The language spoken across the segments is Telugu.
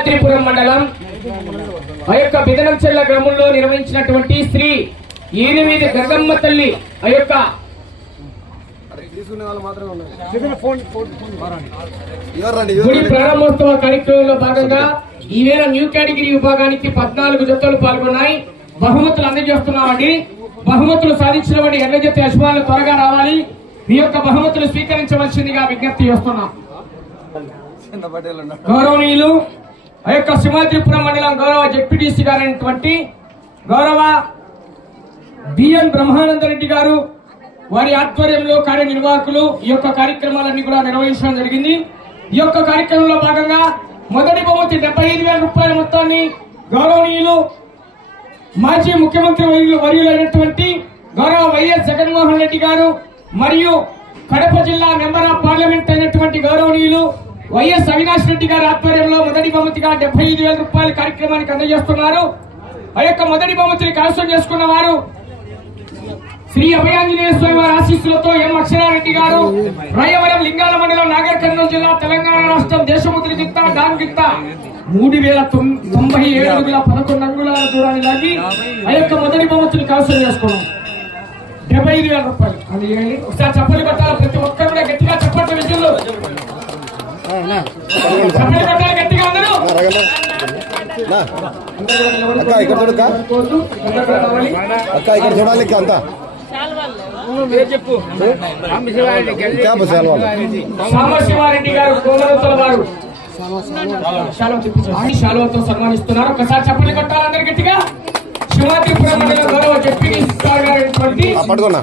సింహాద్రిపురం మండలం ఆ యొక్క బిదనంచెల్ల గ్రామంలో నిర్వహించినటువంటి శ్రీ ఏనుమీది గంగమ్మ తల్లి ఆ యొక్క గుడి ప్రారంభోత్సవ కార్యక్రమంలో భాగంగా ఈవేళ న్యూ కేటగిరీ విభాగానికి 14 జతలు పాల్గొన్నాయి. బహుమతులు అందజేస్తున్నామండి. బహుమతులు సాధించినటువంటి ఎర్ర జత యజమానులు త్వరగా రావాలి. మీ యొక్క బహుమతులు స్వీకరించవలసిందిగా విజ్ఞప్తి చేస్తున్నాం. గౌరవనీయులు ఆ యొక్క సింహాద్రిపురం మండలం గౌరవ జెడ్పీటీసీ గారైనటువంటి గౌరవ బిఎన్ బ్రహ్మానందరెడ్డి గారు వారి ఆధ్వర్యంలో కార్యనిర్వాహకులు ఈ యొక్క కార్యక్రమాలన్నీ కూడా నిర్వహించడం జరిగింది. ఈ యొక్క కార్యక్రమంలో భాగంగా మొదటి బహుమతి 75,000 రూపాయల మొత్తాన్ని గౌరవనీయులు మాజీ ముఖ్యమంత్రి వర్యులైనటువంటి గౌరవ వైఎస్ జగన్మోహన్ రెడ్డి గారు మరియు కడప జిల్లా మెంబర్ ఆఫ్ పార్లమెంట్ అయినటువంటి గౌరవనీయులు వైఎస్ అవినాష్ రెడ్డి గారి ఆధ్వర్యంలో మొదటి బహుమతిగా 75,000 రూపాయల కార్యక్రమానికి అందజేస్తున్నారు. ఆ యొక్క మొదటి బహుమతిని కైవసం చేసుకున్న వారు శ్రీ అభయాంజనేయ స్వామి వారి ఆశీస్సులతో ఎం అక్షరారెడ్డి గారు, రాయవరం లింగాల మండలం నాగర్ కర్నూలు జిల్లా తెలంగాణ రాష్ట్రం దేశముద్రి గిత్త డాన్ గిత్త 3,097 అడుగుల 11 అంగుళాల దూరాన్ని లాగి ఆ యొక్క మొదటి బహుమతిని కైవసం చేసుకున్నాం. 75,000 రూపాయలు. అది ఒకసారి చప్పట్లు కొట్టాలి. ప్రతి ఒక్కరు కూడా గట్టిగా చప్పట్లు విజయంలో చప్పట్లు కొట్టాలి గట్టిగా అందరూ. ఇక్కడ చూడాలి అంతా సాంబశివారెడ్డి గారు కోమరతల వారు శాలువతో సన్మానిస్తున్నారు. ఒకసారి చప్పట్లు కొట్టాలి అందరు గట్టిగా. సింహాద్రిపురం మండలం గౌరవ జెడ్పీటీసీ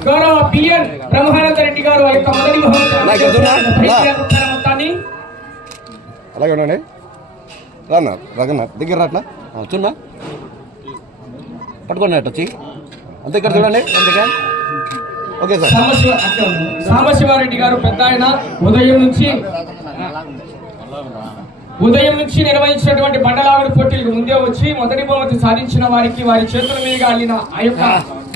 గౌరవ బిఎన్ బ్రహ్మానందరెడ్డి గారు ఆ యొక్క మొదటి మొత్తాన్ని అలాగే ఉండండి. రానా రగన్న దగ్గర అట్లా చూన్నా పట్టుకోండి అట్లా వచ్చి అంతే. ఇక్కడ చూడండి అంతేగా. Okay sir. సాంబశివారెడ్డి గారు పెద్ద ఆయన ఉదయం నుంచి నిర్వహించినటువంటి బండలాగుడు పోటీలకు ముందే వచ్చి మొదటి బహుమతి సాధించిన వారికి వారి చేతుల మీదుగా అల్లిన ఆ యొక్క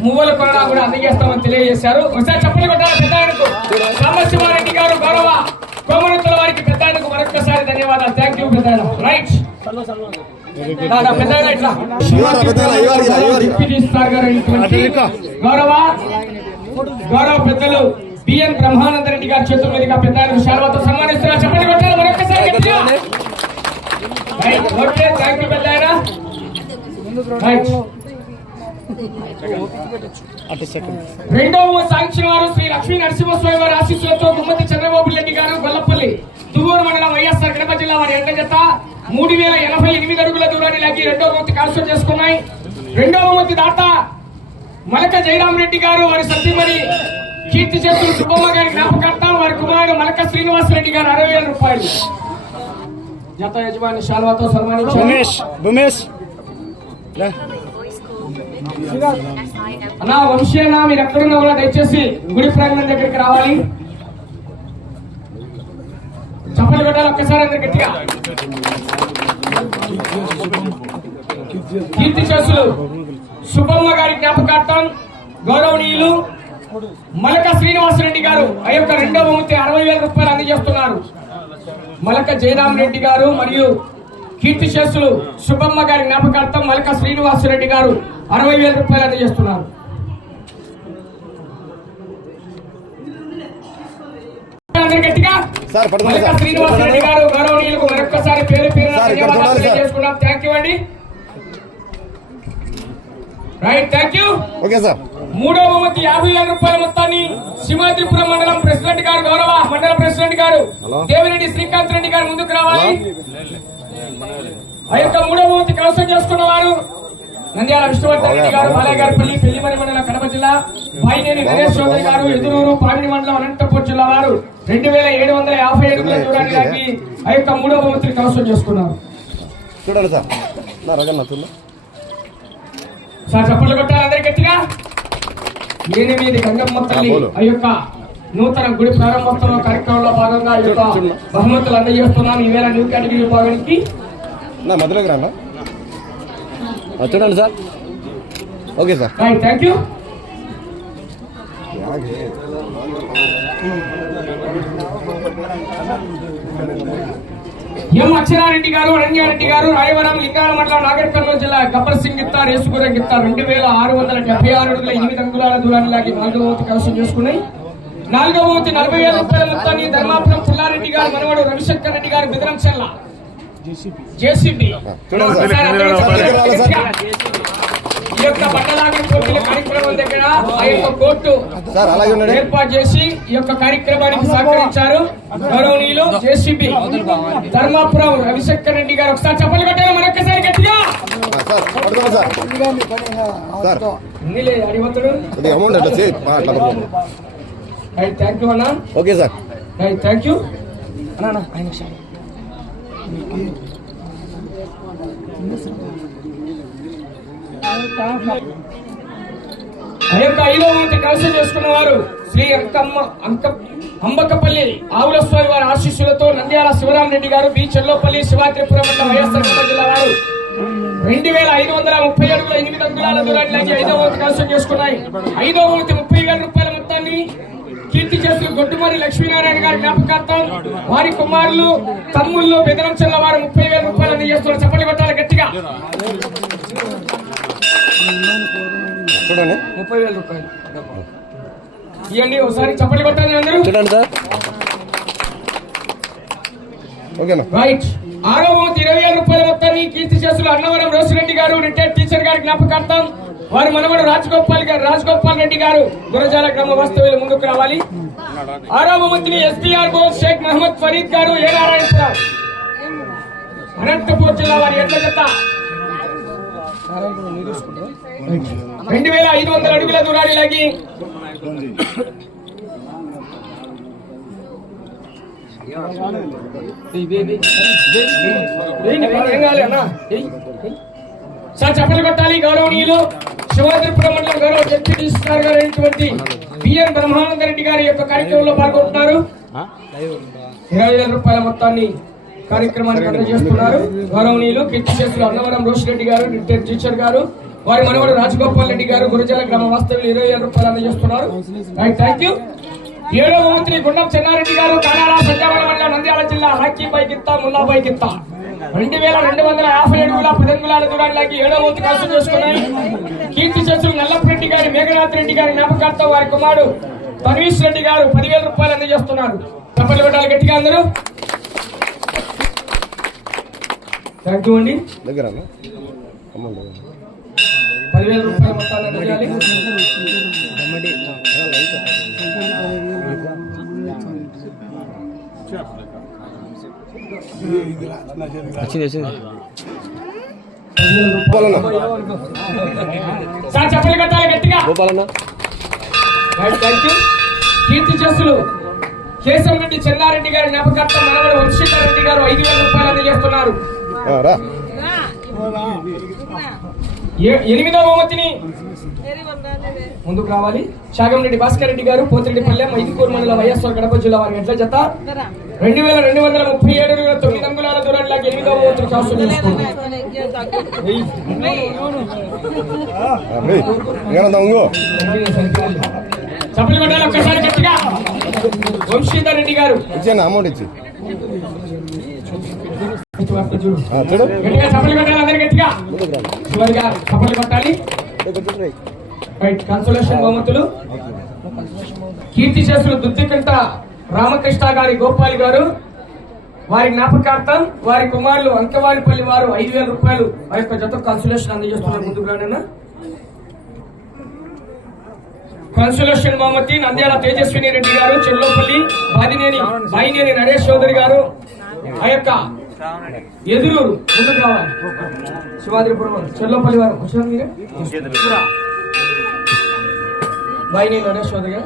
మువ్వల కొరడా కూడా అందజేస్తామని తెలియజేశారు. ఒకసారి చెప్పలు కొట్టాలి పెద్ద ఆయనకు. సాంబశివారెడ్డి గారు గౌరవ కోమరతుల వారికి పెద్ద ఆయనకు మరొకసారి ధన్యవాదాలు. థ్యాంక్ యూ పెద్ద ఆయన. రైట్ పెద్ద ఆయన ఇట్లా గౌరవ పెద్దలు బిఎన్ బ్రహ్మానందరెడ్డి గారి చేతుల మీదుగా పెద్ద ఆయన శాలువతో సన్మానిస్తున్నారు. చెప్పండి కొట్టాలి మరొకసారి. థ్యాంక్ యూ పెద్ద ఆయన. రెండవ సాంక్షన్ వారు శ్రీ లక్ష్మీ నరసింహస్వామి వారి ఆశీస్సులతో గుమ్మతి చంద్రబాబు రెడ్డి గారు గొల్లపల్లి దువ్వూరు మండలం వైఎస్ఆర్ కడప జిల్లా వారి ఎండ జత 3,088 అడుగుల దూరాన్ని లాగి రెండవ బహుమతి కైవసం చేసుకున్నాయి. రెండవ బహుమతి దాత మలక జయరామరెడ్డి గారు వారి సతీమణి కీర్తి చేతులు సుబ్బమ్మ గారి జ్ఞాపకార్థం వారి కుమారుడు మలక శ్రీనివాసరెడ్డి గారు 60,000 రూపాయలు జత యజమాని శాల్వాతో సన్మానించారు. అన్నా వంశీయన్నా మీరు ఎక్కడున్నా కూడా దయచేసి గుడి ప్రాంగణం దగ్గరికి రావాలి. చప్పట్లు కొట్టాలి ఒక్కసారి అందరు గట్టిగా. కీర్తి చేసులు సుబ్బమ్మ గారి జ్ఞాపకార్థం గౌరవనీయులు మలక శ్రీనివాసరెడ్డి గారు ఆ యొక్క రెండవ బహుమతి 60,000 రూపాయలు అందజేస్తున్నారు. మలక జయరామరెడ్డి గారు మరియు కీర్తి చేసులు సుబ్బమ్మ గారి జ్ఞాపకార్థం మలక శ్రీనివాసరెడ్డి గారు 60,000 రూపాయలు అందజేస్తున్నారు. గట్టిగా మలక శ్రీనివాసరెడ్డి గారు గౌరవనీయులకు మరొక్కసారి పేరు చేసుకున్నాం. థ్యాంక్ యూ అండి. Right thank you. Okay sir. మూడవ బహుమతి 50,000 రూపాయల మొత్తాన్ని సింహాద్రిపురం మండలం ప్రెసిడెంట్ గారు గౌరవ మండల ప్రెసిడెంట్ గారు దేవిరెడ్డి శ్రీకాంత్ రెడ్డి గారు ముందుకు రావాలి. ఆ యొక్క మూడవ బహుమతి కైవసం చేసుకున్న వారు నంద్యాల విష్ణువర్ధన్ రెడ్డి గారు బాలయ్యగారిపల్లి పెళ్లిమరి మండలం కడప జిల్లా, బాయినేని గణేష్ చౌదరి గారు ఎదురూరు పామిడి మండలం అనంతపూర్ జిల్లా వారు 2,750 అడుగుల దూరాన్ని లాగి ఆ యొక్క మూడవ బహుమతిని కైవసం చేసుకున్నారు. చూడండి సార్. సార్ చప్పట్లు కొట్టాలి అందరి గట్టిగా. ఏనుమీది గంగమ్మ తల్లి ఆ యొక్క నూతన గుడి ప్రారంభోత్సవ కార్యక్రమంలో భాగంగా ఈ యొక్క బహుమతులు అందజేస్తున్నాను. ఈవేళ న్యూ కేటగిరీ విభాగానికి మధ్యలోకి రానా చూడండి sir. Okay sir. Thank you. M Aksharareddy గారు, అరణ్యారెడ్డి గారు, రాయవరం, లింగాల మండలం, నాగర్ కర్నూలు జిల్లా, గబ్బర్ సింగ్ గిత్తా, రేసుగుర గిత్తా 2676 అడుగుల 8 అంగుళాల దూరాన్ని లాగి 4వ వంతు కైవసం చేసుకున్నాయి. 4వ వంతు 40,000 రూపాయల మొత్తాన్ని ధర్మాపురం పుల్లారెడ్డి గారు మనవడు రవిశంకర్ రెడ్డి గారు బెదరంచెల్ల జేసీబీ ఈ యొక్క బట్టలాగం పోటీల కార్యక్రమం దగ్గర ఆ యొక్క కోర్టు ఏర్పాటు చేసి ఈ యొక్క కార్యక్రమానికి సహకరించారు గౌరవనీయులు జేసీబీ ధర్మాపురం రవిశంకర్ రెడ్డి గారు. ఒకసారి చెప్పలు కట్టారు మరొకసారి గట్టిగా. థ్యాంక్ యూ అన్నా. ఓకే సార్, థ్యాంక్ యూ అన్నా. ఆ యొక్క 5వ వంతు కైవసం చేసుకున్న వారు శ్రీ అంబకపల్లి ఆవుల స్వామి వారి ఆశీస్సులతో నంద్యాల శివరామరెడ్డి గారు, బి చెల్లోపల్లి, శివాత్రిపురం వైఎస్ఆర్ జిల్లా వారు 2,530 అడుగుల 8 అంగుళాల దూరాన్ని లాగి 5వ వంతు కైవసం చేసుకున్నాయి. 5వ వంతు 30,000 రూపాయల మొత్తాన్ని కీర్తి చేసిన గొడ్డుమరి లక్ష్మీనారాయణ గారి జ్ఞాపకార్థం వారి కుమారులు తమ్ముళ్ళు బెదరంచెల్ల వారు 30,000 రూపాయలు అందజేస్తున్నారు. చప్పట్లు కొట్టాలి గట్టిగా. 30,000 రూపాయలు ఇవ్వండి. ఒకసారి చప్పట్లు కొట్టాలి అందరూ. రైట్. 6వ వంతు 20,000 రూపాయల మొత్తాన్ని కీర్తి చేసులు అన్నవరం రోసిరెడ్డి గారు, రిటైర్డ్ టీచర్ గారి జ్ఞాపకార్థం వారి మనవడు రాజగోపాల్ రెడ్డి గారు గురజాల గ్రామ వాస్తవ్యులు ముందుకు రావాలి. 6వ వంతుని ఎస్బీఆర్ బోస్ షేక్ మహమ్మద్ ఫరీద్ గారు, ఏ నారాయణపురం, అనంతపూర్ జిల్లా వారి ఎడ్ల జత 2,500 అడుగుల దూరాన్ని లాగి సార్ చప్పట్లు కొట్టాలి. గౌరవనీయులు శివాద్రిపురం మండలం గౌరవ డిప్యూటీ స్పీకర్ గారు అయినటువంటి బిఎన్ బ్రహ్మానంద రెడ్డి గారి యొక్క కార్యక్రమంలో పాల్గొంటున్నారు. 20,000 రూపాయల మొత్తాన్ని కార్యక్రమానికి అందజేస్తున్నారు. గౌరవనీయులు కీర్తి చేసులు అన్నవరం రోషిరెడ్డి గారు, రిటైర్డ్ టీచర్ గారు, వారి మనవడు రాజగోపాల్ రెడ్డి గారు గురజాల గ్రామ వాస్తవ్యులు 20,000 రూపాయలు అందజేస్తున్నారు. Thank you. 7వ మంత్రి గుండం చెన్నారెడ్డి గారు, కానాడ, సంజావరం మండలం, నంద్యాల జిల్లా, హాకీబాయి గిత్తా, ముల్లాబాయి గిత్తా 2,250 అడుగుల 10 అంగుళాల దూరాన్ని లాగి 7వ వంతు కైవసం చేసుకున్నాయి. కీర్తి చేసులు నల్లపరెడ్డి గారి, మేఘనాథ్ రెడ్డి గారి జ్ఞాపకార్థం వారి కుమారుడు తన్వీష్ రెడ్డి గారు 10,000 రూపాయలు అందజేస్తున్నారు. చప్పట్లు కొట్టాలి గట్టిగా అందరూ. థ్యాంక్ యూ అండి. 10,000 రూపాయల మొత్తాన్ని అందజేయాలి. సార్ చప్పట్లు కట్టాలి గట్టిగా. Thank you. కీర్తి చేసులు కేశవరెడ్డి చెన్నారెడ్డి గారి జ్ఞాపకార్థం మనవడు వంశీధర్ రెడ్డి గారు 5,000 రూపాయలు అందజేస్తున్నారు. 8వ వంతుని ముందుకు రావాలి. శాగంరెడ్డి భాస్కర్ రెడ్డి గారు, పోతిరెడ్డిపల్లె, మైదుకూరు మండలం, వైఎస్ఆర్ కడప జిల్లా వారి ఎడ్ల జత 2,237 అడుగుల 9 అంగుళాల దూరాన్ని లాగి 8వ వంతుని కైవసం చేసుకున్నారు. చప్పట్లు కొట్టాలి ఒక్కసారి గట్టిగా. వంశీధర్ రెడ్డి గారు అమౌంట్ ఇచ్చి గట్టిగా చప్పట్లు కొట్టాలి అందరు గట్టిగా. చివరిగా చప్పట్లు కొట్టాలి. కన్సోలేషన్ బహుమతులు కీర్తి చేసులు దుద్దికంట రామకృష్ణ గారి గోపాలి గారు, వారి జ్ఞాపకార్థం వారి కుమారులు అంకవారిపల్లి వారు 5,000 రూపాయలు ఆ యొక్క జత కన్సోలేషన్ అందజేస్తున్నారు. ముందుకు రానన్నా. కన్సోలేషన్ బహుమతి నంద్యాల తేజస్విని రెడ్డి గారు, చెల్లోపల్లి, బాయినేని నరేష్ చౌదరి గారు, ఆ యొక్క ఎదురూరు ముందుకు రావాలి. శివాద్రిపురం చెల్లోపల్లి వారు వచ్చారు మీరే. బాయినేని నరేష్ చౌదరి గారు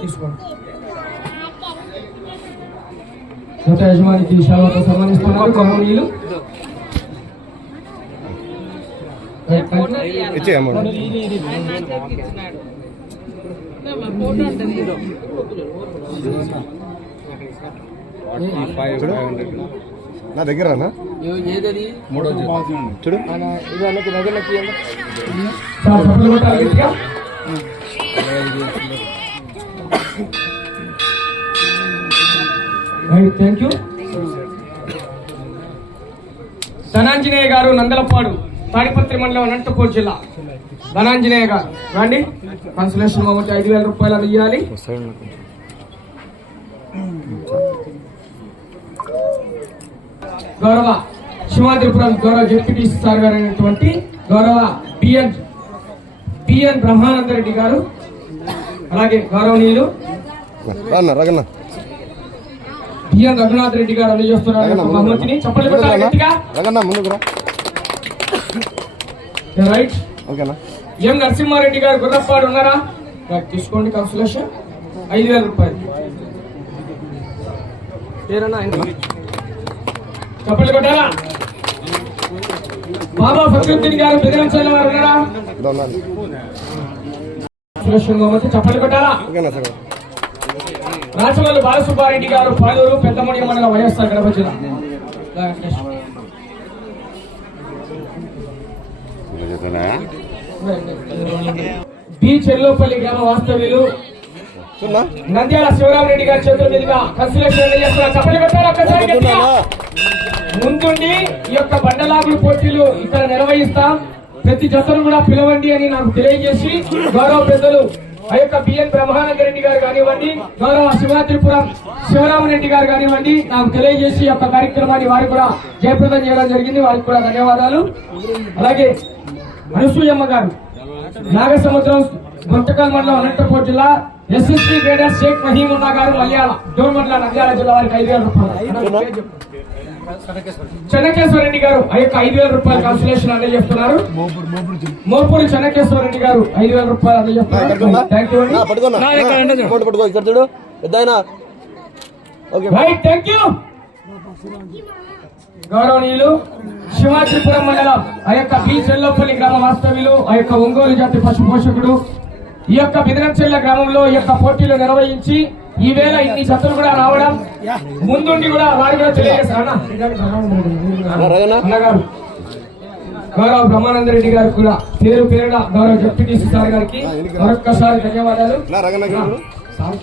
తీసుకోండి. గత యజమానికి శాలతో సన్మానిస్తున్నారు గౌరవనీయులు. నా దగ్గర చూడు థ్యాంక్ యూ. ధనాంజనేయ గారు నందలపాడు తాడిపత్రి మండలం అనంతపూర్ జిల్లా. ధనాంజనేయ గారు రండి. కన్సలేషన్ మొదటి 5,000 రూపాయలు ఇవ్వాలి. గౌరవ సింహాద్రిపురం గౌరవ డిప్యూటీ సార్ గారు అయినటువంటి గౌరవ బిఎన్ బ్రహ్మానందరెడ్డి గారు, అలాగే గౌరవనీయులు బిఎన్ రఘునాథ్ రెడ్డి గారు అందజేస్తున్నారు బహుమతిని. చెప్పండి పెట్టాలి గట్టిగా. రైట్. ఎం నరసింహారెడ్డి గారు గుర్రప్పాడు ఉన్నారా? తీసుకోండి. కన్సలేషన్ 5,000 రూపాయలు. చెప్పండి కొట్టారా? బాబా ఫక్రుద్దీన్ గారు బెదిరించాల వారు ఉన్నారా? చెప్పండి కొట్టారా? రాచవల్లి బాలసుబ్బారెడ్డి గారు పాలూరు పెద్దమణి మండలం వైఎస్ఆర్ కడప జిల్లా. బి చెల్లోపల్లి గ్రామ వాస్తవ్యులు నంద్యాల శివరామరెడ్డి గారి చేతుల మీదుగా కన్సలేషన్ చేస్తున్నారు. చెప్పండి కొట్టారా? ఒక్కసారి గట్టిగా. ముందుండి ఈ యొక్క బండలాగుడు పోటీలు ఇక్కడ నిర్వహిస్తాం. ప్రతి జతను కూడా పిలవండి అని నాకు తెలియజేసి గౌరవ పెద్దలు ఆ యొక్క బిఎన్ బ్రహ్మానందరెడ్డి గారు కానివ్వండి, గౌరవ సింహాద్రిపురం శివరామరెడ్డి గారు కానివ్వండి, నాకు తెలియజేసి యొక్క కార్యక్రమాన్ని వారికి కూడా జయప్రదం చేయడం జరిగింది. వారికి కూడా ధన్యవాదాలు. అలాగే అనసూయమ్మ గారు నాగసముద్రం గుంతకల్ మండలం అనంతపూర్ జిల్లా ఎస్ఎస్పీ గ్రేడర్ షేక్ మహీముల్లా గారు మల్యాల డోర్మండల నంద్యాల జిల్లా వారికి 5,000 రూపాయలు. చెన్నకేశ్వరరెడ్డి గారు ఆ యొక్క 5,000 రూపాయలు కన్సలేషన్ అందజేస్తున్నారు. మోపూరి చెన్నకేశ్వరరెడ్డి గారు 5,000 రూపాయలు అందజేస్తున్నారు. Thank you. Right. Thank you. గౌరవనీయులు సింహాద్రిపురం మండలం ఆ యొక్క బి చెల్లోపల్లి గ్రామ వాస్తవ్యులు, ఆ యొక్క ఒంగోలు జాతి పశు పోషకుడు ఈ యొక్క బిదరంచెల్ల గ్రామంలో ఈ యొక్క పోటీలు నిర్వహించి ఈవేళ ఇన్ని జతలు కూడా రావడం ముందుండి కూడా వారు కూడా తెలియజేశారు. అన్నగారు గౌరవ బ్రహ్మానందరెడ్డి గారు కూడా పేరు పేరున గౌరవ డిప్యూటీ సార్ గారికి మరొక్కసారి ధన్యవాదాలు. సార్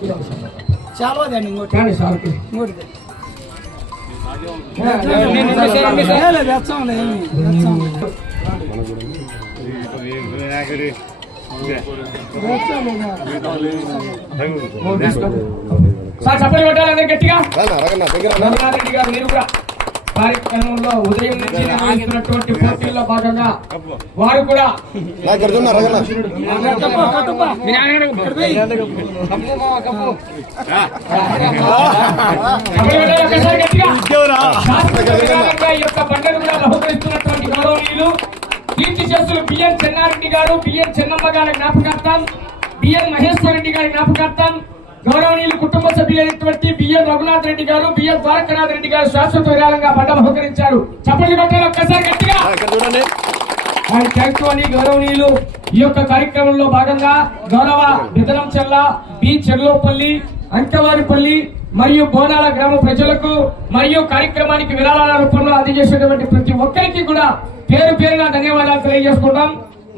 చెప్పలు కొట్టాలి గట్టిగా. రఘునాథరెడ్డి గారు మీరు కూడా కార్యక్రమంలో ఉదయం నుంచి నిర్వహిస్తున్నటువంటి పోటీల్లో భాగంగా వారు కూడా ఈ యొక్క బండను కూడా బహుకరిస్తున్నటువంటి గౌరవనీయులు కీర్తి చేస్తున్న బిఎన్ చెన్నారెడ్డి గారు, బిఎన్ చెన్నమ్మ గారి జ్ఞాపకార్థం, బిఎన్ మహేశ్వర్ రెడ్డి గారి జ్ఞాపకార్థం, గౌరవనీయులు కుటుంబ సభ్యులైనటువంటి బిఎన్ రఘునాథ్ రెడ్డి గారు, బిఎన్ ద్వారకనాథ్ రెడ్డి గారు శాశ్వత విరాళంగా బండ బహుకరించారు. చప్పట్లు కొట్టాలి ఒక్కసారి గట్టిగా. థ్యాంక్ యూ అని గౌరవనీయులు ఈ యొక్క కార్యక్రమంలో భాగంగా గౌరవ బిదనంచెల్ల, బి చెర్లోపల్లి, అంకవారిపల్లి మరియు బోనాల గ్రామ ప్రజలకు మరియు కార్యక్రమానికి విరాళాల రూపంలో అందజేసేటువంటి ప్రతి ఒక్కరికి కూడా పేరు పేరుగా ధన్యవాదాలు తెలియజేసుకుంటాం.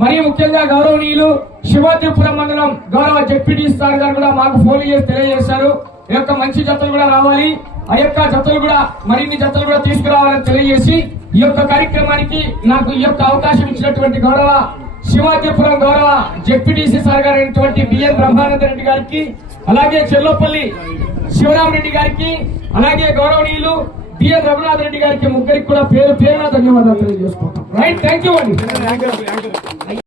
మరియు ముఖ్యంగా గౌరవనీయులు సింహాద్రిపురం మండలం గౌరవ డిప్యూటీ సార్ గారు కూడా మాకు ఫోన్ చేసి తెలియజేశారు. ఈ యొక్క మంచి జతలు కూడా రావాలి, ఆ యొక్క జతలు కూడా మరిన్ని జతలు కూడా తీసుకురావాలని తెలియజేసి ఈ యొక్క కార్యక్రమానికి నాకు ఈ యొక్క అవకాశం ఇచ్చినటువంటి గౌరవ సింహాద్రిపురం గౌరవ డిప్యూటీసీ సార్ గారు అయినటువంటి బిఎన్ బ్రహ్మానందరెడ్డి గారికి, అలాగే చెల్లోపల్లి శివరామరెడ్డి గారికి, అలాగే గౌరవనీయులు బిఎన్ రఘునాథ్ రెడ్డి గారికి ముగ్గురికి కూడా పేరు పేరున ధన్యవాదాలు తెలియజేసుకుంటాం. రైట్. థ్యాంక్ యూ అండి.